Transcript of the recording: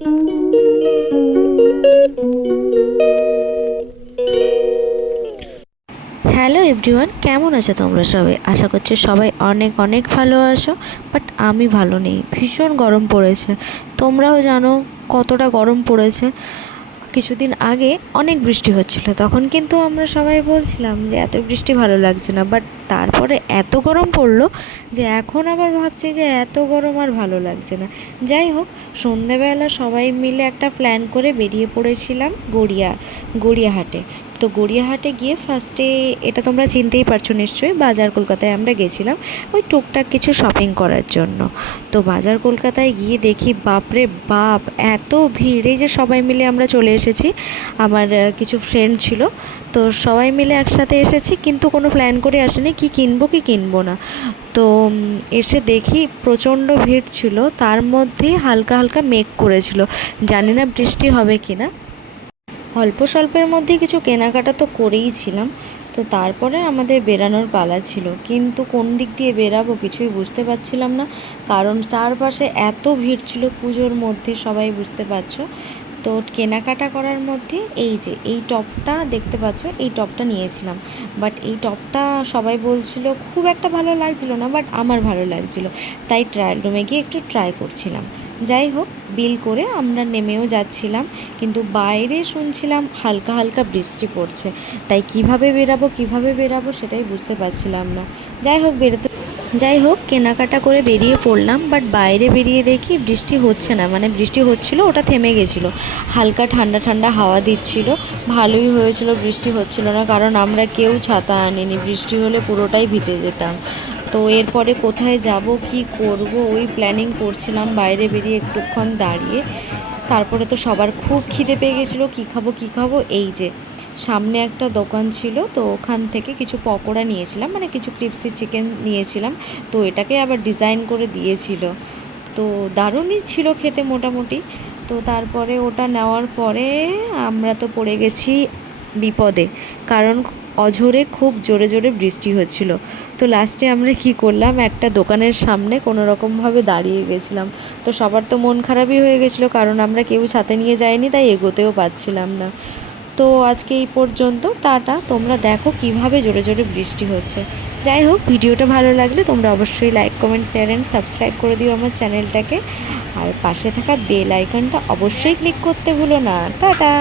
Hello everyone, কেমন আছো তোমরা সবাই? আশা করছি সবাই অনেক অনেক ভালো আছো। বাট আমি ভালো নেই, ভীষণ গরম পড়েছে। তোমরাও জানো কতটা গরম পড়েছে। কিছুদিন আগে অনেক বৃষ্টি হচ্ছিল, তখন কিন্তু আমরা সবাই বলছিলাম যে এত বৃষ্টি ভালো লাগছে না। বাট তারপরে এত গরম পড়লো যে এখন আবার ভাবছি যে এত গরম আর ভালো লাগছে না। যাই হোক, সন্ধেবেলা সবাই মিলে একটা প্ল্যান করে বেরিয়ে পড়েছিলাম গড়িয়াহাটে। তো গড়িয়াহাটে গিয়ে ফার্স্টে, এটা তোমরা চিনতেই পারছো নিশ্চয়ই, বাজার কলকাতায় আমরা গেছিলাম ওই টুকটাক কিছু শপিং করার জন্য। তো বাজার কলকাতায় গিয়ে দেখি বাপরে বাপ, এত ভিড়! এই যে সবাই মিলে আমরা চলে এসেছি, আমার কিছু ফ্রেন্ড ছিল, তো সবাই মিলে একসাথে এসেছি, কিন্তু কোনো প্ল্যান করে আসেনি কি কিনবো কি কিনবো না। তো এসে দেখি প্রচণ্ড ভিড় ছিল, তার মধ্যেই হালকা হালকা মেঘ করেছিল, জানি না বৃষ্টি হবে কি না। অল্প স্বল্পের মধ্যে কিছু কেনাকাটা তো করেই ছিলাম। তো তারপরে আমাদের বেরানোর পালা ছিল, কিন্তু কোন দিক দিয়ে বেরাবো কিছুই বুঝতে পারছিলাম না, কারণ চারপাশে এত ভিড় ছিল পুজোর মধ্যে, সবাই বুঝতে পারছো। তো কেনাকাটা করার মধ্যে এই যে এই টপটা দেখতে পাচ্ছ, এই টপটা নিয়েছিলাম। বাট এই টপটা সবাই বলছিল খুব একটা ভালো লাগছিল না, বাট আমার ভালো লাগছিল, তাই ট্রায়াল রুমে গিয়ে একটু ট্রাই করছিলাম। যাই হোক, বিল করে আমরা নেমেও যাচ্ছিলাম, কিন্তু বাইরে শুনছিলাম হালকা হালকা বৃষ্টি পড়ছে, তাই কিভাবে বেরাবো সেটাই বুঝতে পারছিলাম না। যাই হোক কেনাকাটা করে বেরিয়ে পড়লাম, বাট বাইরে বেরিয়ে দেখি বৃষ্টি হচ্ছে না, মানে বৃষ্টি হচ্ছিল, ওটা থেমে গেছিলো। হালকা ঠান্ডা ঠান্ডা হাওয়া দিচ্ছিল, ভালোই হয়েছিল বৃষ্টি হচ্ছিল না, কারণ আমরা কেউ ছাতা আনিনি, বৃষ্টি হলে পুরোটাই ভিজে যেতাম। তো এরপরে কোথায় যাব কি করব ওই প্ল্যানিং করছিলাম বাইরে বেরিয়ে একটুক্ষণ দাঁড়িয়ে। তারপরে তো সবার খুব খিদে পেয়ে গেছিলো, কী খাবো, এই যে সামনে একটা দোকান ছিল, তো ওখান থেকে কিছু পকোড়া নিয়েছিলাম, মানে কিছু ক্রিপসি চিকেন নিয়েছিলাম। তো এটাকে আবার ডিজাইন করে দিয়েছিল, তো দারুণই ছিল খেতে মোটামুটি। তো তারপরে ওটা নেওয়ার পরে আমরা তো পড়ে গেছি বিপদে, কারণ অঝোরে খুব জোরে জোরে বৃষ্টি হচ্ছিল। তো লাস্টে আমরা কি করলাম, একটা দোকানের সামনে কোনো রকমভাবে দাঁড়িয়ে গেছিলাম। তো সবার তো মন খারাপই হয়ে গেছিলো, কারণ আমরা কেউ ছাতে নিয়ে যাইনি, তাই এগোতেও পাচ্ছিলাম না। তো আজকে এই পর্যন্ত, টাটা। তোমরা দেখো কিভাবে জোরে জোরে বৃষ্টি হচ্ছে। যাই হোক, ভিডিওটা ভালো লাগলে তোমরা অবশ্যই like comment share and subscribe করে দিও আমার চ্যানেলটাকে, আর পাশে থাকা বেল আইকনটা অবশ্যই ক্লিক করতে ভুলো না। টাটা।